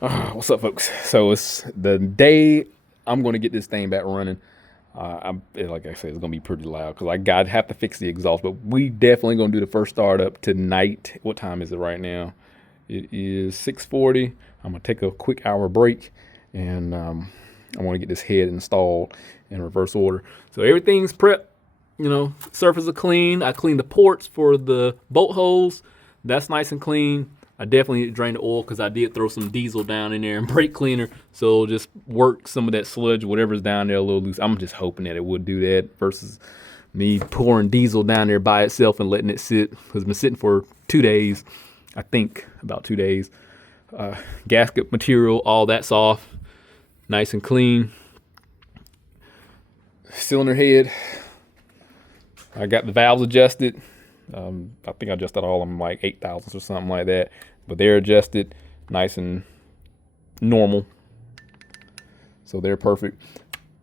What's up, folks? So it's the day I'm going to get this thing back running. Like I said, it's going to be pretty loud because have to fix the exhaust. But we definitely going to do the first startup tonight. What time is it right now? It is 6:40. I'm going to take a quick hour break, and I want to get this head installed in reverse order. So everything's prepped. You know, surfaces are clean. I cleaned the ports for the bolt holes. That's nice and clean. I definitely need to drain the oil because I did throw some diesel down in there and brake cleaner. So it'll just work some of that sludge, whatever's down there a little loose. I'm just hoping that it would do that versus me pouring diesel down there by itself and letting it sit. Because it's been sitting for 2 days, I think about 2 days. Gasket material, all that's off. Nice and clean. Cylinder head. I got the valves adjusted. I think I adjusted all of them like 8 thousandths or something like that. But they're adjusted nice and normal. So they're perfect.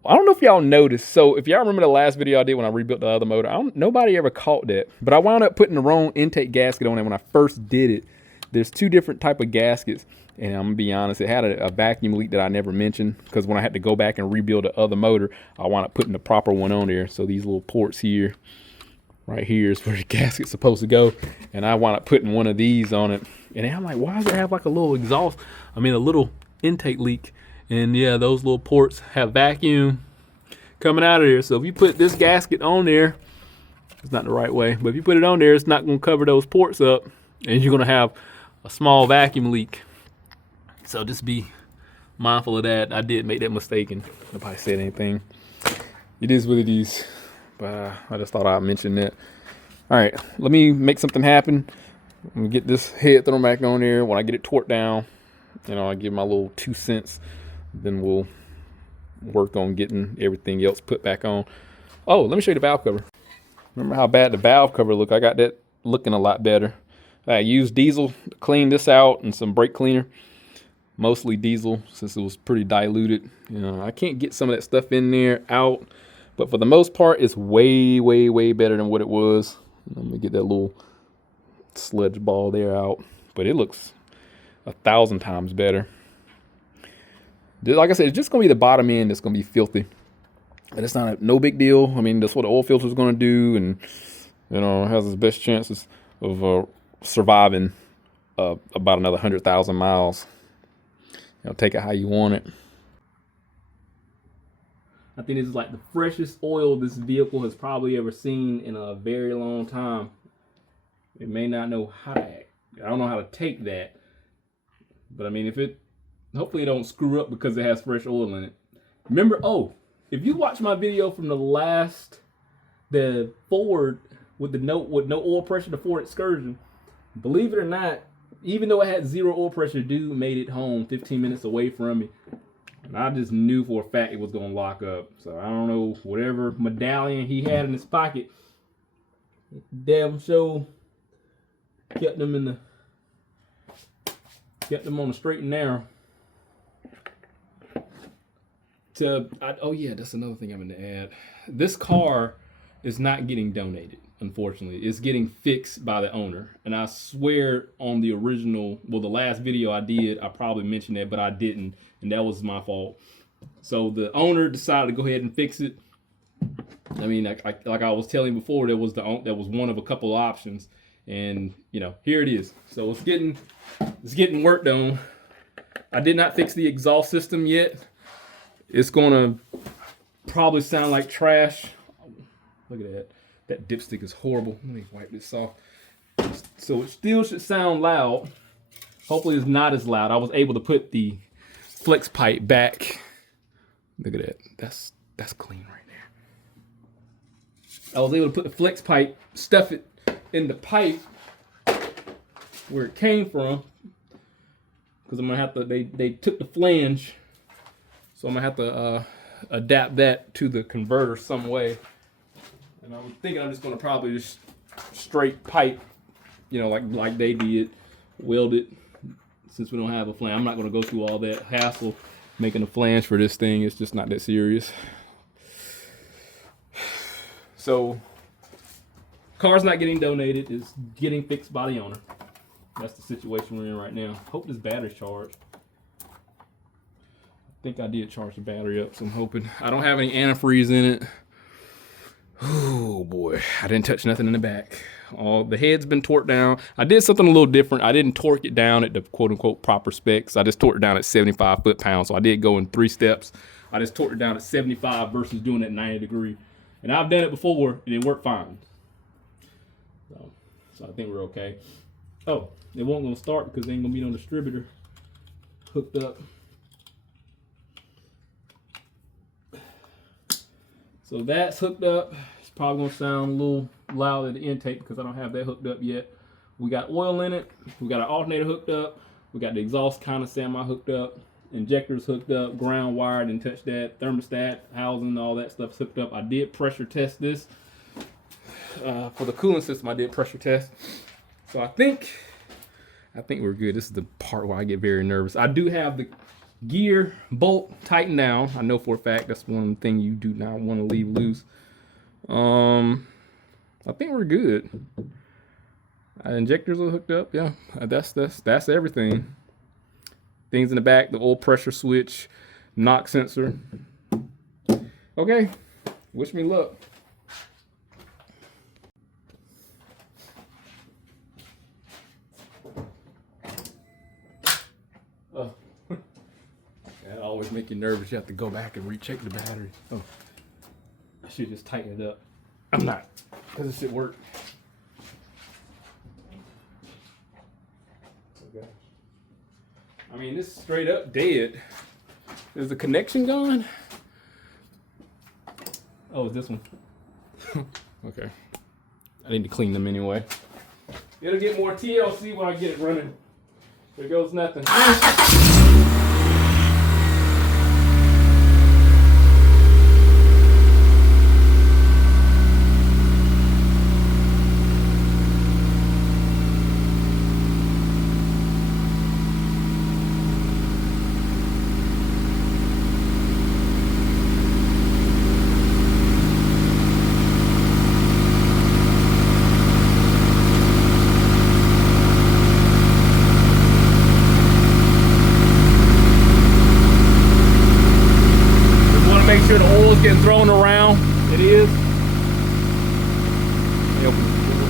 I don't know if y'all noticed. So if y'all remember the last video I did when I rebuilt the other motor, nobody ever caught that. But I wound up putting the wrong intake gasket on it when I first did it. There's two different type of gaskets. And I'm gonna be honest, it had a vacuum leak that I never mentioned because when I had to go back and rebuild the other motor, I wound up putting the proper one on there. So these little ports here, right here is where the gasket's supposed to go. And I wound up putting one of these on it. And I'm like, why does it have like a little a little intake leak? And yeah, those little ports have vacuum coming out of there. So if you put this gasket on there, it's not the right way, but if you put it on there, it's not gonna cover those ports up and you're gonna have a small vacuum leak. So just be mindful of that. I did make that mistake and nobody said anything. It is what it is. But I just thought I'd mention that. All right, let me make something happen. Let me get this head thrown back on there. When I get it torqued down, I give my little 2 cents. Then we'll work on getting everything else put back on. Oh, let me show you the valve cover. Remember how bad the valve cover looked? I got that looking a lot better. I used diesel to clean this out and some brake cleaner. Mostly diesel since it was pretty diluted. I can't get some of that stuff in there out. But for the most part, it's way, way, way better than what it was. Let me get that little sludge ball there out. But it looks 1,000 times better. Like I said, it's just going to be the bottom end that's going to be filthy. And it's not no big deal. I mean, that's what the oil filter is going to do. And, it has its best chances of surviving about another 100,000 miles. Take it how you want it. I think this is like the freshest oil this vehicle has probably ever seen in a very long time. It may not know how to act. I don't know how to take that. But I mean, hopefully it don't screw up because it has fresh oil in it. Remember, if you watch my video from the Ford with no oil pressure, the Ford Excursion, believe it or not, even though it had zero oil pressure, dude made it home 15 minutes away from me. And I just knew for a fact it was going to lock up. So I don't know, whatever medallion he had in his pocket, damn show kept them on the straight and narrow. That's another thing I'm going to add. This car is not getting donated. Unfortunately, it's getting fixed by the owner. And I swear on the last video I did, I probably mentioned that, but I didn't. And that was my fault. So the owner decided to go ahead and fix it. I mean, like I was telling you before, that was one of a couple options. And, here it is. So it's getting worked on. I did not fix the exhaust system yet. It's going to probably sound like trash. Look at that. That dipstick is horrible. Let me wipe this off. So it still should sound loud. Hopefully it's not as loud. I was able to put the flex pipe back. Look at that. That's clean right there. I was able to put the flex pipe, stuff it in the pipe where it came from. Because I'm going to have to, they took the flange. So I'm going to have to adapt that to the converter some way. And I'm thinking I'm just going to probably just straight pipe, like they did, weld it, since we don't have a flange. I'm not going to go through all that hassle making a flange for this thing. It's just not that serious. So, car's not getting donated. It's getting fixed by the owner. That's the situation we're in right now. Hope this battery's charged. think I did charge the battery up, so I'm hoping. I don't have any antifreeze in it. Oh boy, I didn't touch nothing in the back. The head's been torqued down. I did something a little different. I didn't torque it down at the quote unquote proper specs. I just torqued it down at 75 foot-pounds. So I did go in 3 steps. I just torqued it down at 75 versus doing it at 90 degree. And I've done it before and it worked fine. So I think we're okay. Oh, it won't gonna start because it ain't gonna be no distributor hooked up. So that's hooked up. It's probably gonna sound a little loud at the intake because I don't have that hooked up yet. We got oil in it. We got our alternator hooked up. We got the exhaust kind of semi hooked up. Injectors hooked up. Ground wired and touch that. Thermostat, housing, all that stuff's hooked up. I did pressure test this. For the cooling system, I did pressure test. So I think we're good. This is the part where I get very nervous. I do have the gear bolt tightened down. I know for a fact that's one thing you do not want to leave loose. I think we're good. Injectors are hooked up. Yeah, that's everything. Things in the back, the oil pressure switch, knock sensor. Okay, wish me luck. Oh. That always make you nervous. You have to go back and recheck the battery. Oh, I should just tighten it up. I'm not, because it should work. Okay. I mean, this is straight up dead. Is the connection gone? Oh, it's this one. Okay. I need to clean them anyway. It'll get more TLC when I get it running. There goes nothing. Make sure the oil's getting thrown around. It is. Let me open the door.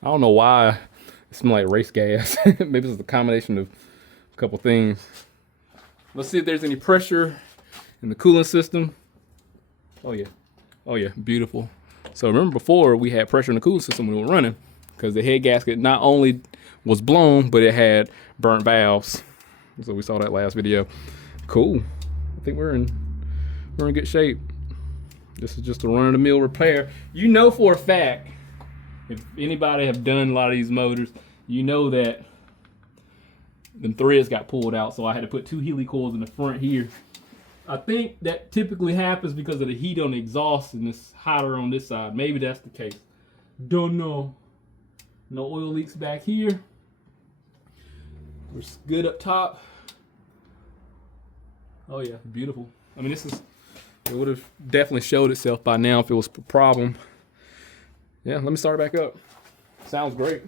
I don't know why it smells like race gas. Maybe it's a combination of a couple things. Let's see if there's any pressure in the cooling system. Oh yeah, beautiful. So remember before we had pressure in the cooling system when we were running because the head gasket not only was blown, but it had burnt valves. So we saw that last video. Cool. I think we're in good shape. This is just a run-of-the-mill repair. You know for a fact, if anybody have done a lot of these motors, you know that them threads got pulled out, so I had to put 2 helicoils in the front here. I think that typically happens because of the heat on the exhaust and it's hotter on this side. Maybe that's the case. Don't know. No oil leaks back here. We're good up top. Oh yeah, beautiful. I mean, it would have definitely showed itself by now if it was a problem. Yeah, let me start it back up. Sounds great.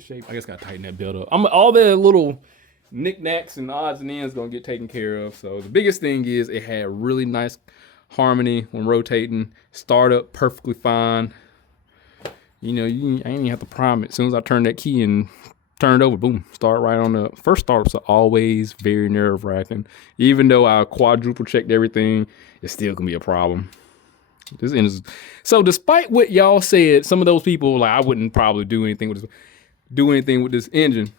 Shape. I just gotta tighten that belt up. All the little knickknacks and odds and ends gonna get taken care of. So the biggest thing is it had really nice harmony when rotating. Start up perfectly fine. You know, I didn't even have to prime it. As soon as I turned that key and turned over, boom, start right on the first startups are always very nerve-wracking. Even though I quadruple checked everything, it's still gonna be a problem. This is so despite what y'all said, some of those people like I wouldn't probably do anything with this engine.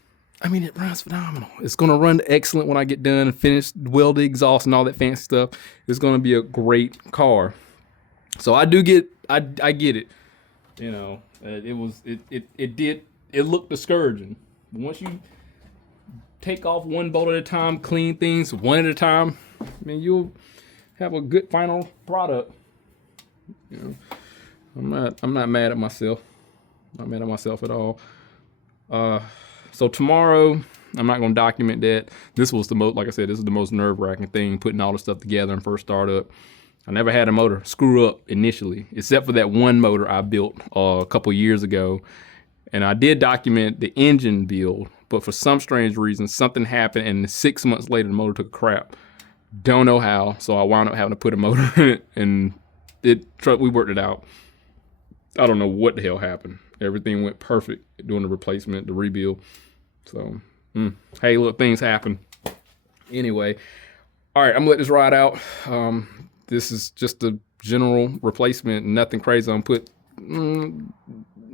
I mean, it runs phenomenal. It's going to run excellent when I get done and finish weld the exhaust and all that fancy stuff. It's going to be a great car. So I do get, I get it. You know, it looked discouraging. Once you take off one bolt at a time, clean things one at a time, I mean, you'll have a good final product. You know, I'm not mad at myself. Not mad at myself at all. So tomorrow, I'm not going to document that. This was the most, like I said, this is the most nerve-wracking thing, putting all the stuff together and first startup. I never had a motor screw up initially, except for that one motor I built a couple years ago. And I did document the engine build, but for some strange reason, something happened, and 6 months later, the motor took a crap. Don't know how, so I wound up having to put a motor in it, and we worked it out. I don't know what the hell happened. Everything went perfect doing the replacement, the rebuild. So, hey, look, things happen. Anyway, all right, I'm gonna let this ride out. This is just a general replacement, nothing crazy. I'm put.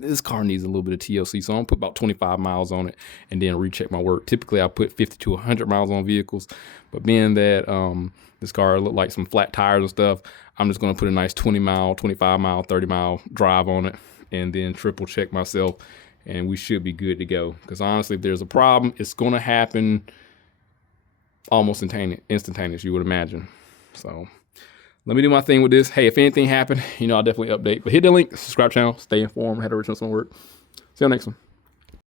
This car needs a little bit of TLC, so I'm gonna put about 25 miles on it and then recheck my work. Typically, I put 50 to 100 miles on vehicles, but being that this car looked like some flat tires and stuff, I'm just gonna put a nice 20 mile, 25 mile, 30 mile drive on it, and then triple check myself, and we should be good to go. Because honestly, if there's a problem, it's gonna happen almost instantaneous, you would imagine. So let me do my thing with this. Hey, if anything happened, you know, I'll definitely update. But hit the link, subscribe channel, stay informed, how to return some work. See you next one.